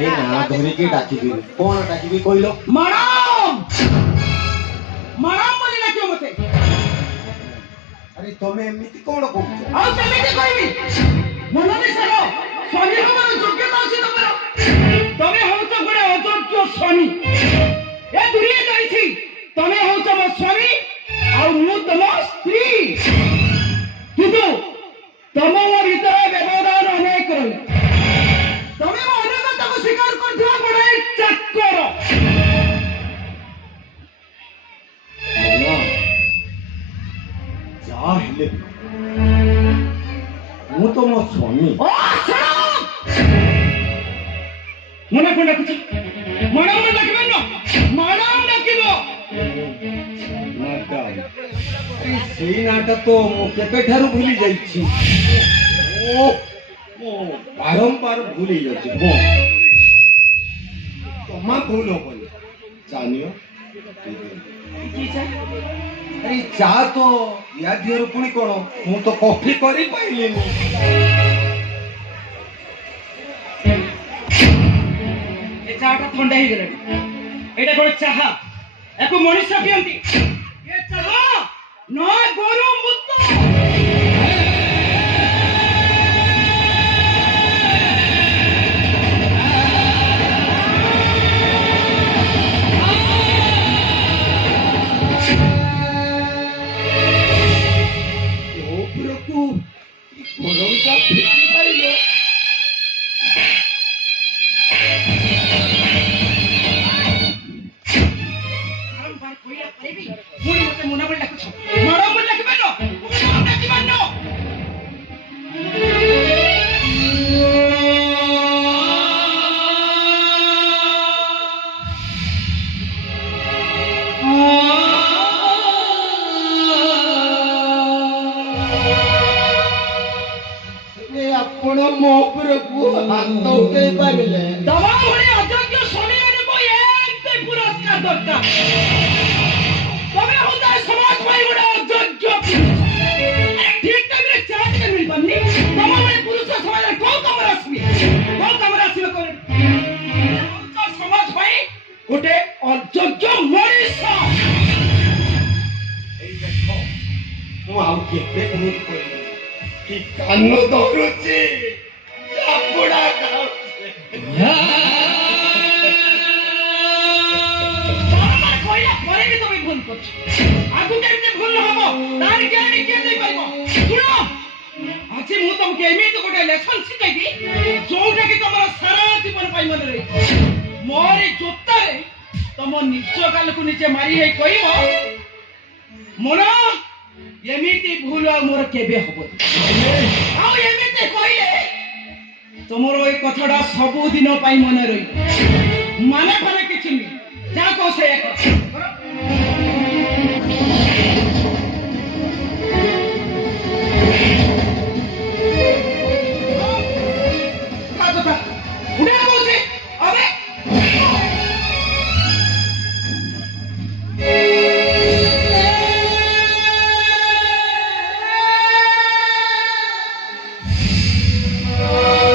ए ना धरिके डाकिबी कोन डाकिबी कहिलो madam madam बोली डाकियो मते अरे तमे एमिति कोन कहू आ केमिति कहबी मन दिसलो स्वामी हमर योग्यता अछि तमरो तमे होत गडे अयोग्य स्वामी ए दुनिया जाईछि तमे होत मो स्वामी आ मु तम स्त्री किंतु तम मो भीतर व्यवधान अनेक रही तमे मो अनेकता को स्वीकार करथिला बडे चक्कर जा हेले मु तो मो स्वामी ओ छड़ा मने कोन डाकुछि मैडम ने डाकिबे न मैडम डाकिबो नाटक सेई नाटक तो मु केते ठारू भूली जाईछि ओ ओ बारंबार भूली जाईछि मो तमा भूल होबनी जानियो की जा अरे चा तो या दिहरु पुणी कोन मु तो कॉफी करी पाइलिनी ए चाटा ठंडा ही गेले एटा कोन चाहा एको मनुष्य पियंती ए चाहा न गोरु मुत्त मो ऊपर को हाथ उठे पाइले दवा भଳି ଅଯୋଗ୍ୟ ଶୁଣିବାରେ को ଏତେ ପୁରସ୍କାର ଦରକାର ତମେ ହଉଛ ସମାଜ ପାଇଁ ଗୋଟେ ଅଯୋଗ୍ୟ ଠିକ ଟାଇମରେ ଚାର୍ଜ ମିଳି ପାରୁନି ତମ ଭଳି ପୁରୁଷ ସମାଜରେ କୋଉ କାମରେ ଆସିବେ କରେ ସମାଜ ପାଇଁ ଗୋଟେ ଅଯୋଗ୍ୟ ମଣିଷ ଏଇ ଦେଖ ମୁଁ ଆଉ କେତେ ଏମିତି କହିଲି कि कानो दौड़ुची चापुड़ा खाଉଛି बारबार କହିଲା ପରେ ବି ତମେ ଭୁଲ କରୁଛ ଆଗକୁ କେମିତି ଭୁଲ ହବ ତାର ଗ୍ୟାରେଣ୍ଟି କିଏ ଦେଇ ପାରିବ ଶୁଣ ଆଜି ମୁଁ ତମକୁ ଏମିତି ଗୋଟେ ଲେସନ ଶିଖେଇବି ଯୋଉଟା କି ତମର ସାରା ଜୀବନ ପାଇଁ ମନେ ରହିବ ମୋରି ଜୋତାରେ ତମ ନିଜ ଗାଲକୁ ନିଜେ ମାରି ହେଇ କହିବ ମୋନ ଏମିତି ଭୁଲ ଆଉ ମୋର କେବେ ହବନି ଆଉ ଏମିତି କହିଲେ ତମର ଏଇ କଥାଟା ସବୁଦିନ ପାଇଁ ମନେ ରହିବ ମାନେ କିଛି ନୁହେଁ ଯାହା କହ ସେଇଆ କର